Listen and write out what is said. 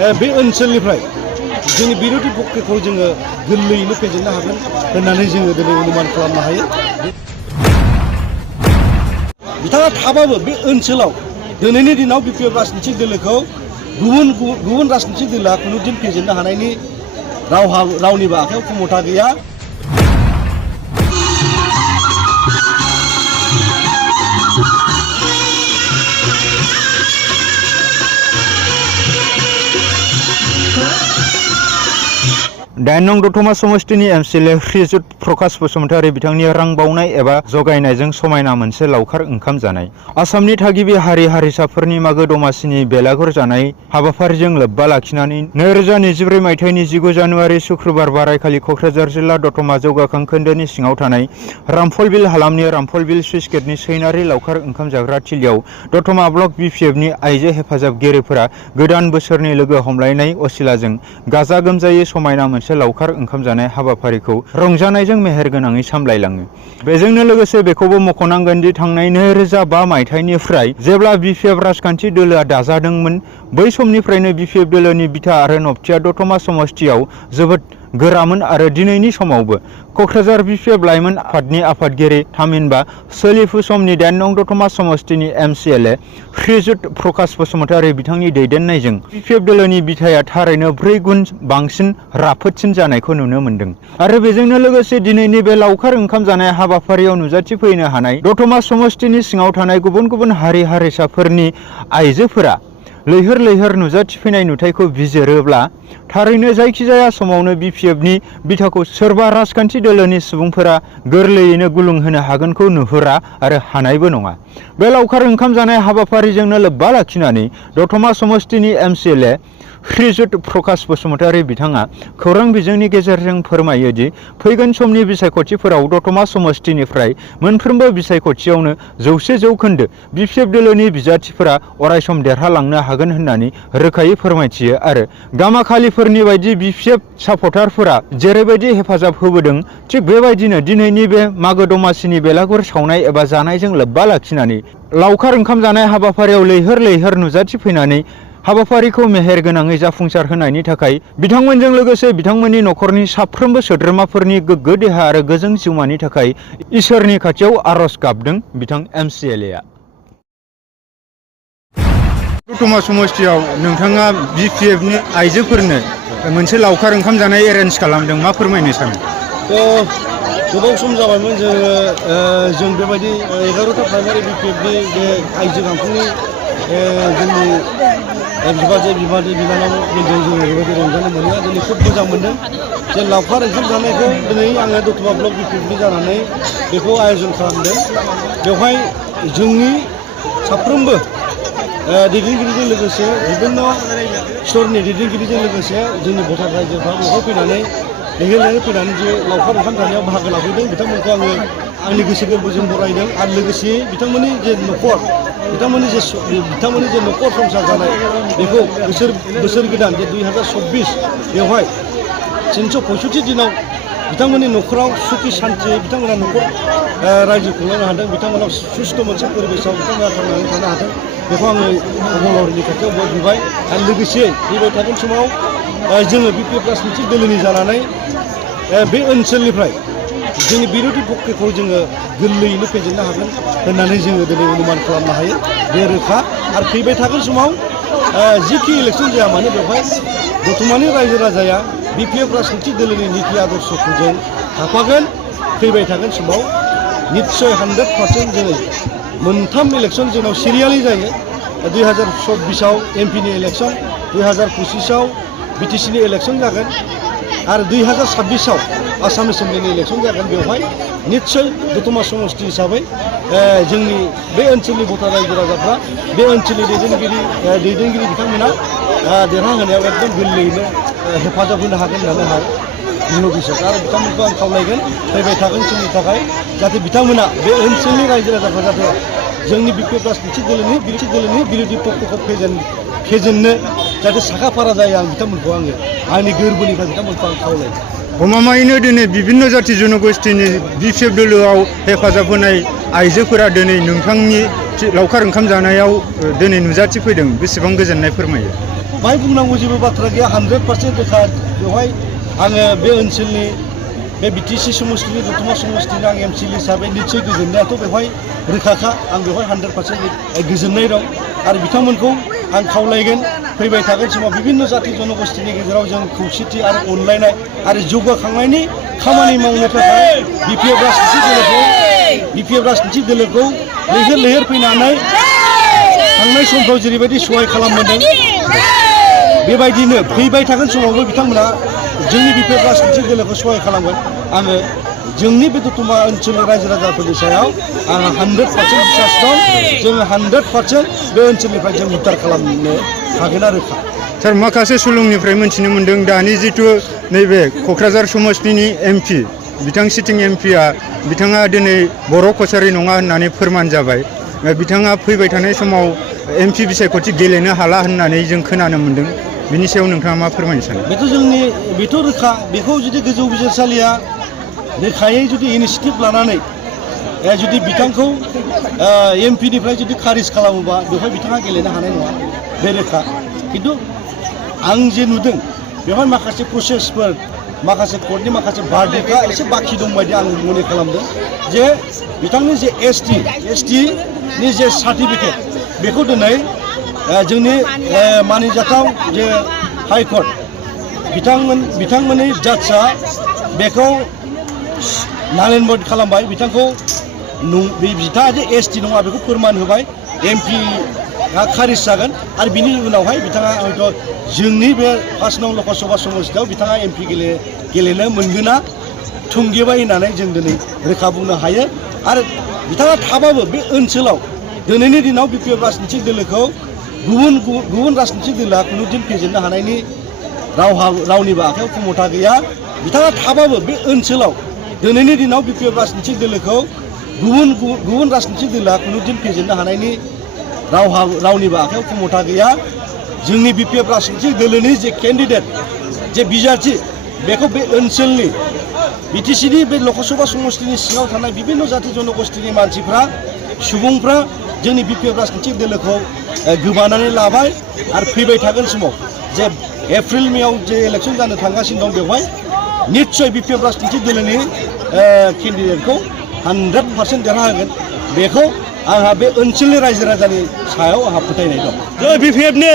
बे ओनसोलनिफ्राय जोंनि बिरोधि पक्षखौ जोङो गोरलैयैनो फेजेननो हागोन होननानै जोङो दिनै अनुमान खालामनो हायो। बिथाङा थाबाबो बे ओनसोलाव दिनैनि दिनाव बिपिएफ राजनितिक दोलोखौ गुबुन राजनितिक दोलोआ खुनु दिन फेजेननो हानायनि रावनिबो आखायाव क्षमता गैया। दाइन नं दतमा समष्टिनि एमसिएलए श्रीजुत प्रकाश बसुमतारी बिथांनि रां बावनाय एबा जगायनायजों समायना मोनसे लावखार ओंखाम जानाय। आसामनि थागिबि हारि हारिसाफोरनि मागो दमासिनि बेलागुर जानाय हाबाफारिजों लोब्बा लाखिनानै 2023 मायथाइनि 19 जानुवारि शुक्रबार बारायखालि कक्राझार जिल्ला दतमा जौगाखां खोन्दोनि सिङाव थानाय रामफलबिल हालामनि रामफलबिल स्लुइस गेटनि सैनारि लावखार ओंखाम जाग्रा थिलियाव दतमा ब्लक बिपिएफनि आइजो हेफाजाबगिरिफोरा गोदान बोसोरनि लोगो हमलायनाय असिलाजों गाजा गोमजायै समायना मोनसे लावखार ओंखाम जानाय हाबाफारिखौ रंजानायजों मेहेरगोनाङै सामलायलाङो। बेजोंनो लोगोसे बेखौबो मख'नांगोन दि थांनाय 2005 मायथाइनिफ्राय जेब्ला बिपिएफ राजखान्थि दोलोआ दाजादोंमोन बै समनिफ्रायनो बिपिएफ दोलोनि बिथा आरो नबथिया दतमा समष्टियाव जोबोद गोरामोन आरो दिनैनि समावबो कक्राझार बिपिएफ लाइमोन आफादनि आफादगिरि थामहिनबा सोलिफु समनि 8 नं दतमा समष्टिनि एमसिएलए श्रीजुत प्रकाश बसुमतारी बिथांनि दैदेननायजों बिपिएफ दोलोनि बिथाया थारैनो 4 गुन बांसिन राफोदसिन जानायखौ नुनो मोन्दों। आरो बेजोंनो लोगोसे दिनैनि बे लावखार ओंखाम जानाय हाबाफारियाव नुजाथिफैनो हानाय दतमा समष्टिनि सिङाव थानाय गुबुन गुबुन हारि हारिसाफोरनि आइजोफोरा लैहोर लैहोर नुजाथिफैनाय नुथायखौ बिजिरोब्ला थारैनो जायखिजाया समावनो बिपिएफनि बिथाखौ सोरबा राजखान्थि दोलोनि सुबुंफोरा गोरलैयैनो गुलुंहोनो हागोनखौ नुहुरा आरो हानायबो नङा। बे लावखार ओंखाम जानाय हाबाफारिजोंनो लोब्बा लाखिनानै दतमा समष्टिनि एमसिएलए श्रीजुत प्रकाश बसुमतारी बिथाङा खौरां बिजोंनि गेजेरजों फोरमायो दि फैगोन समनि बिसायख'थिफोराव दतमा समष्टिनिफ्राय मोनफ्रोमबो बिसायख'थियावनो 100% बिपिएफ दोलोनि बिजाथिफोरा अरायसम देरहालांनो हागोन होननानै रोखायै फोरमायथियो आरो गामाखालिफोरनि बायदि बिपिएफ सापर्टारफोरा जेरैबायदि हेफाजाब होबोदों थिग बेबायदिनो दिनैनि बे मागो दमासिनि बेलागुर सावनाय एबा जानायजों लोब्बा लाखिनानै लावखार ओंखाम जानाय हाबाफारियाव लैहोर लैहोर नुजाथिफैनानै हाबाफारिखौ मेहेरगोनाङै जाफुंसार होनायनि थाखाय बिथांमोनजों लोगोसे बिथांमोननि नखरनि साफ्रोमबो सोद्रोमाफोरनि गोग्गो देहा आरो गोजों जिउमानि थाखाय इसोरनि खाथियाव आरज गाबदों बिथां एमसिएलएआ। दतमा समष्टियाव नोंथाङा बिपिएफनि आइजोफोरनो मोनसे लावखार ओंखाम जानाय एरेन्ज खालामदों, मा फोरमायनो सानो? गोबाव सम जाबायमोन जों बेबायदि 11टा प्राइमारि बिपिएफनि बे आइजो गांखंनि जोंनि बिबाजै बिनानावमोनजों जोङो बेबायदि रंजानो मोनो। दिनै खोब मोजां मोनदों जे लावखार ओंखाम जानायखौ दिनै आङो दतमा ब्लक बिपिएफनि जानानै बेखौ आयोजन खालामदों। बेवहाय जोंनि साफ्रोमबो दैदेनगिरिजों लोगोसे बिभिन्न स्तरनि दैदेनगिरिजों लोगोसे जोंनि भटार रायजोफ्रा बेवहाय फैनानै लैहोर फैनानै जे लावखार ओंखाम जानायाव बाहागो लाफैदों बिथांमोनखौ आङो आंनि गोसो गोरबोजों बरायदों आरो लोगोसे बिथांमोननि जे न'खर बिथांमोननि जे न'खर संसार जानाय बेखौ बोसोर गोदान जे 2024 बेवहाय 365 दिनाव बिथांमोननि न'खराव सुखि शान्तियै बिथांमोना न'खर रायजो खुंलांनो हादों, बिथांमोना सुस्थ' मोनसे परिबेसाव बिथांमोना थांनानै थानो हादों बेखौ आङो अबंलावरिनि खाथियाव बिबाय। आरो लोगोसे फैबाय थागोन समाव जोङो बिपिएफ राजनितिक दोलोनि जानानै बे ओनसोलनिफ्राय जोंनि बिरोधि पक्षखौ जोङो गोरलैयैनो फेजेननो हागोन होननानै जोङो दिनै अनुमान खालामनो हायो। बे रोखा आरो फैबाय थागोन समाव जिखि इलेक्सन जाया मानो बेवहाय दतमानि रायजो राजाया बिपिएफ राजनितिक दोलोनि नीति आदर्शखौ जों थाफागोन। फैबाय थागोन समाव निस्सय 100% जोङो मोनथाम इलेक्सन जोंनाव सिरियालि जायो। 2024आव एमपिनि इलेक्सन, 2025आव बिटिसिनि इलेक्सन जागोन आरो 2026आव आसाम एसेम्ब्लिनि इलेक्सन जागोन। बेवहाय निस्सय दतमा समष्टि हिसाबै जोंनि बे ओनसोलनि भटार रायजो राजाफ्रा बे ओनसोलनि दैदेनगिरि बिथांमोना देरहाहोनायाव एकदम गोरलैयैनो हेफाजाब होनो हागोन होननानै आंहा बिसास आरो बिथांमोनखौ आं खावलायगोन फैबाय थागोन समनि थाखाय जाहाथे बिथांमोना बे ओनसोलनि रायजो राजाफ्रा जाहाथे जोंनि बिपिएफ राजनितिक दोलोनि बिरोधि पक्षखौ फेजेननो जाहाथे साखाफारा जायो आं बिथांमोनखौ आंनि गोरबोनिफ्राय बिथांमोनखौ आं खावलायो। गमामायैनो दिनै बिभिन्न जाथि जनगोष्ठीनि बिपिएफ दोलोआव हेफाजाब होनाय आइजोफोरा दिनै नोंथांनि लावखार ओंखाम जानायाव दिनै नुजाथिफैदों, बेसेबां गोजोननाय फोरमायो? बाहाय बुंनांगौ जेबो बाथ्रा गैया 100% रोखा बेवहाय आङो बे ओनसोलनि बे बिटिसि समष्टिनि दतमा समष्टिनि आं एमसिएल हिसाबै निस्सय गोजोननायाथ' बेवहाय रोखाखा आं बेवहाय 100% गोजोननाय दं आरो बिथांमोनखौ आं खावलायगोन फैबाय थागोन समाव बिभिन्न जाति जनगोष्ठीनि गेजेराव जों खौसेथि आरो अनलायनाय आरो जौगाखांनायनि खामानि मावनो थाखाय बिपिएफ राजनितिक दोलोखौ लैहोर लैहोर फैनानै थांनाय समफ्राव जेरैबायदि सहाय खालामबोदों बेबायदिनो फैबाय थागोन समावबो बिथांमोना जोंनि बिपिएफ राजनितिक दोलोखौ सहाय खालामगोन आङो जोंनि बे दतमा ओनसोलनि रायजो राजाफोरनि सायाव आंहा 100% बिसास दं जोङो 100% बे ओनसोलनिफ्राय जों उद्धार खालामनो हागोन आरो सार माखासे सुलुंनिफ्राय मोनथिनो मोन्दों दानि जिथु नैबे क'क्राझार समष्टिनि एमपि बिथां सिटिं एमपिआ बिथाङा दिनै बर' कसारि नङा होननानै फोरमान जाबाय बिथाङा फैबाय थानाय समाव एमपि बिसायख'थि गेलेनो हाला होननानै जों खोनानो मोन्दों बिनि सायाव नोंथाङा मा फोरमायनो सानो बेथ' रोखा बेखौ जुदि गोजौ बिजिरसालिया रोखायै जुदि इनिसियेटिभ लानानै जुदि बिथांखौ एमपिनिफ्राय जुदि खारिज खालामोबा बेवहाय बिथाङा गेलेनो हानाय नङा बे रोखा खिन्थु आं जे नुदों बेवहाय माखासे प्रसेसफोर माखासे कर्टनि माखासे बारडेटआ एसे बाखि दं बायदि आं मने खालामदों जे बिथांनि जे एसटिनि जे सार्टिफिकेट बेखौ दिनै जोंनि मानिजाथाव जे हाइकर्ट बिथांमोननि जाजआ बेखौ नालेनबद खालामबाय बिथांखौ बिथाङा जे एसटि नङा बेखौ फोरमान होबाय एमपि खारिज जागोन आरो बिनि उनावहाय बिथाङा हयथ' जोंनि बे 5 नं लकसभा समष्टियाव बिथाङा एमपि गेलेनो मोनगोना थुंगेबाय होननानै जों दिनै रोखा बुंनो हायो आरो बिथाङा थाबाबो बे ओनसोलाव दिनैनि दिनाव बिपिएफ राजनितिक दोलोखौ गुबुन राजनितिक दोलोआ खुनु दिन फेजेननो हानायनि रावनिबो आखायाव क्षमता गैया बिथाङा थाबाबो बे ओनसोलाव दिनैनि दिनाव बिपिएफ राजनितिक दोलोखौ गुबुन राजनितिक दोलोआ खुनु दिन फेजेननो हानायनि रावनिबो आखायाव क्षमता गैया जोंनि बिपिएफ राजनितिक दोलोनि जे केन्डिडेट जे बिजाथि बेखौ बे ओनसोलनि बिटिसिनि बे लकसभा समष्टिनि सिङाव थानाय बिभिन्न जाति जनगोष्ठीनि मानसिफ्रा सुबुंफ्रा जोंनि बिपिएफ राजनितिक दोलोखौ गोबानानै लाबाय आरो फैबाय थागोन समाव जे एप्रिल मेआव जे इलेक्सन जानो थांगासिनो दं बेवहाय निस्सय बिपिएफ राजनितिक दोलोनि केन्डिडेटखौ 100% देरहाहोगोन बेखौ आंहा बे ओनसोलनि रायजो राजानि सायाव आंहा फोथायनाय दं। जय बिपिएफनि